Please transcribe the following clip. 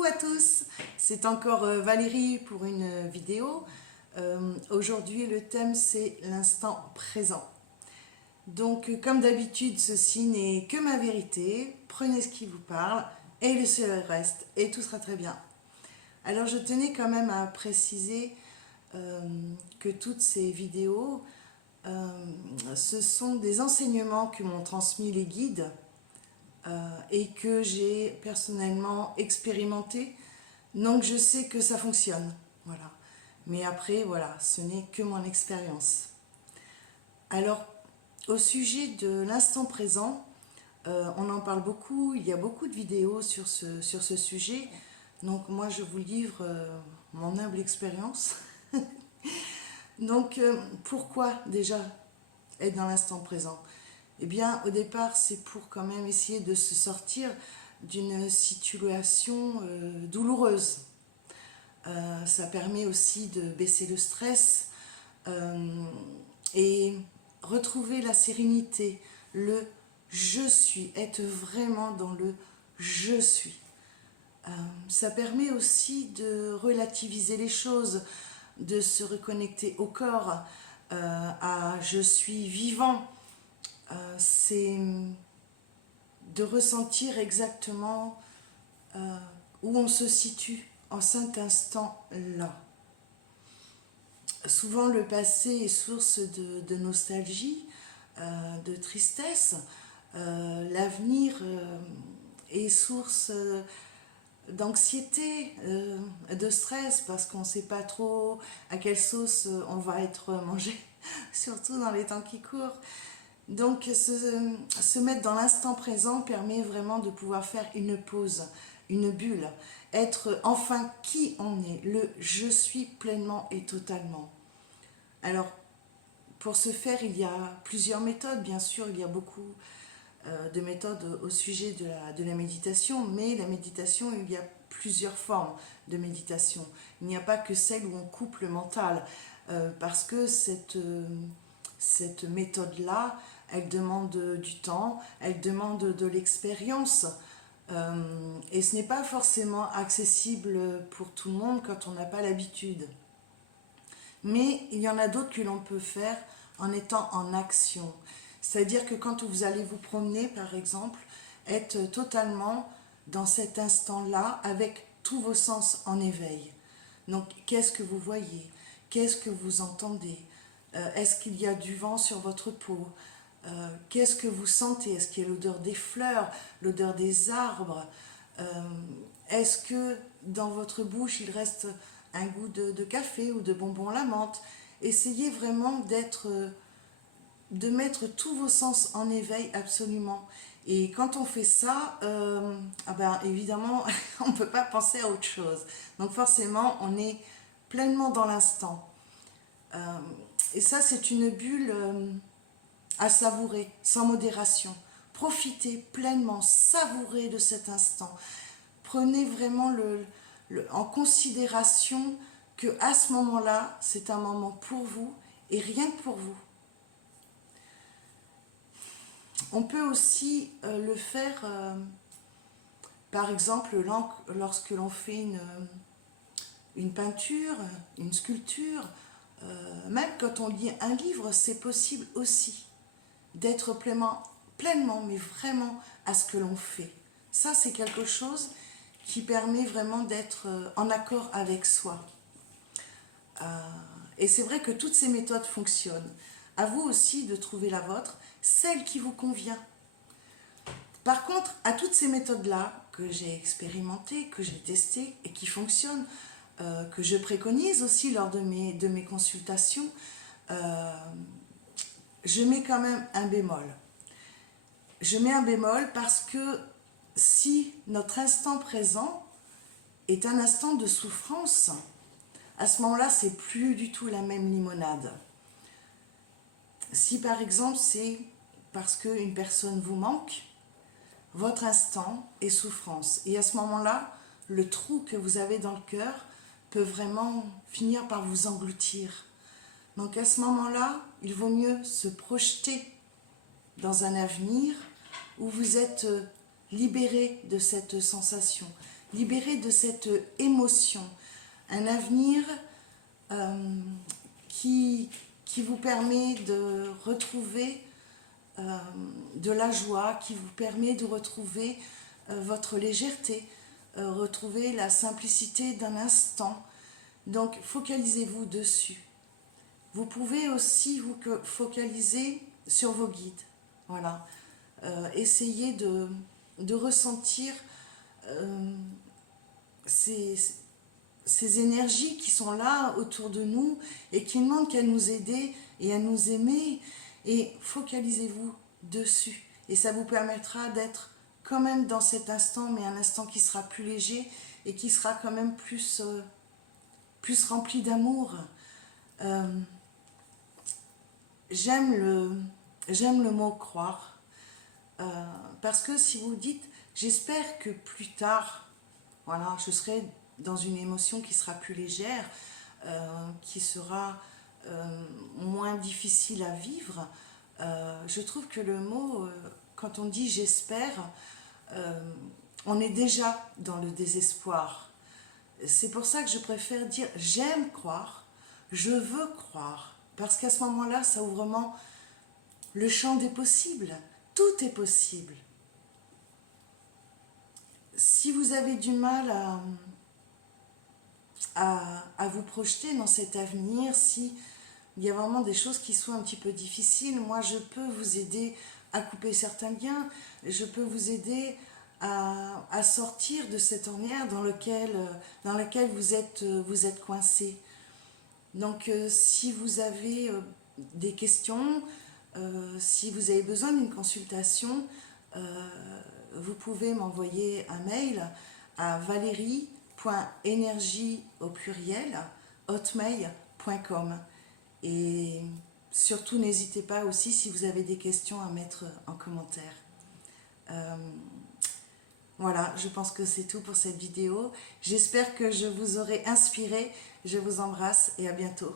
Coucou à tous, c'est encore Valérie pour une vidéo. Aujourd'hui le thème c'est l'instant présent. Donc comme d'habitude ceci n'est que ma vérité, prenez ce qui vous parle et laissez le reste et tout sera très bien. Alors je tenais quand même à préciser que toutes ces vidéos ce sont des enseignements que m'ont transmis les guides et que j'ai personnellement expérimenté. Donc je sais que ça fonctionne, voilà. Mais après, voilà, ce n'est que mon expérience. Alors, au sujet de l'instant présent, on en parle beaucoup, il y a beaucoup de vidéos sur ce sujet. Donc moi, je vous livre mon humble expérience. Donc, pourquoi déjà être dans l'instant présent? Eh bien, au départ, c'est pour quand même essayer de se sortir d'une situation douloureuse. Ça permet aussi de baisser le stress et retrouver la sérénité, le je suis, être vraiment dans le je suis. Ça permet aussi de relativiser les choses, de se reconnecter au corps, à je suis vivant. C'est de ressentir exactement où on se situe en cet instant-là. Souvent le passé est source de nostalgie, de tristesse, l'avenir est source d'anxiété, de stress parce qu'on ne sait pas trop à quelle sauce on va être mangé, surtout dans les temps qui courent. Donc se mettre dans l'instant présent permet vraiment de pouvoir faire une pause, une bulle, être enfin qui on est, le je suis pleinement et totalement. Alors pour ce faire, il y a plusieurs méthodes, bien sûr, il y a beaucoup de méthodes au sujet de la méditation, mais la méditation, il y a plusieurs formes de méditation. Il n'y a pas que celle où on coupe le mental, parce que cette méthode-là, elle demande du temps, elle demande de l'expérience, et ce n'est pas forcément accessible pour tout le monde quand on n'a pas l'habitude. Mais il y en a d'autres que l'on peut faire en étant en action. C'est-à-dire que quand vous allez vous promener, par exemple, être totalement dans cet instant-là avec tous vos sens en éveil. Donc, qu'est-ce que vous voyez? Qu'est-ce que vous entendez? Est-ce qu'il y a du vent sur votre peau? Qu'est-ce que vous sentez? Est-ce qu'il y a l'odeur des fleurs, l'odeur des arbres? Est-ce que dans votre bouche, il reste un goût de café ou de bonbons à la menthe? Essayez vraiment de mettre tous vos sens en éveil absolument. Et quand on fait ça, évidemment, on ne peut pas penser à autre chose. Donc forcément, on est pleinement dans l'instant. Et ça, c'est une bulle à savourer, sans modération. Profitez pleinement, savourez de cet instant. Prenez vraiment en considération que à ce moment-là, c'est un moment pour vous et rien que pour vous. On peut aussi le faire, par exemple, lorsque l'on fait une peinture, une sculpture, même quand on lit un livre, c'est possible aussi d'être pleinement, mais vraiment à ce que l'on fait. Ça, c'est quelque chose qui permet vraiment d'être en accord avec soi. Et c'est vrai que toutes ces méthodes fonctionnent. À vous aussi de trouver la vôtre, celle qui vous convient. Par contre, à toutes ces méthodes-là que j'ai expérimentées, que j'ai testées et qui fonctionnent, que je préconise aussi lors de mes consultations, je mets quand même un bémol. Je mets un bémol parce que si notre instant présent est un instant de souffrance, à ce moment-là, c'est plus du tout la même limonade. Si par exemple, c'est parce qu'une personne vous manque, votre instant est souffrance. Et à ce moment-là, le trou que vous avez dans le cœur peut vraiment finir par vous engloutir. Donc à ce moment-là, il vaut mieux se projeter dans un avenir où vous êtes libéré de cette sensation. libérer de cette émotion, un avenir qui vous permet de retrouver de la joie, qui vous permet de retrouver votre légèreté, retrouver la simplicité d'un instant. Donc focalisez-vous dessus. Vous pouvez aussi vous focaliser sur vos guides. Voilà. Essayez de ressentir ces énergies qui sont là autour de nous et qui ne demandent qu'à nous aider et à nous aimer. Et focalisez-vous dessus. Et ça vous permettra d'être quand même dans cet instant, mais un instant qui sera plus léger et qui sera quand même plus rempli d'amour. J'aime le mot croire, parce que si vous dites j'espère que plus tard, voilà, je serai dans une émotion qui sera plus légère, qui sera moins difficile à vivre, je trouve que le mot, quand on dit j'espère, on est déjà dans le désespoir. C'est pour ça que je préfère dire j'aime croire, je veux croire, parce qu'à ce moment-là, ça ouvre vraiment le champ des possibles. Tout est possible. Si vous avez du mal à vous projeter dans cet avenir, si il y a vraiment des choses qui sont un petit peu difficiles, moi je peux vous aider à couper certains liens, je peux vous aider à sortir de cette ornière dans laquelle vous êtes coincé. Donc si vous avez des questions, si vous avez besoin d'une consultation, vous pouvez m'envoyer un mail à valérie.energie au pluriel hotmail.com. Et surtout n'hésitez pas aussi si vous avez des questions à mettre en commentaire. Voilà, je pense que c'est tout pour cette vidéo. J'espère que je vous aurai inspiré. Je vous embrasse et à bientôt.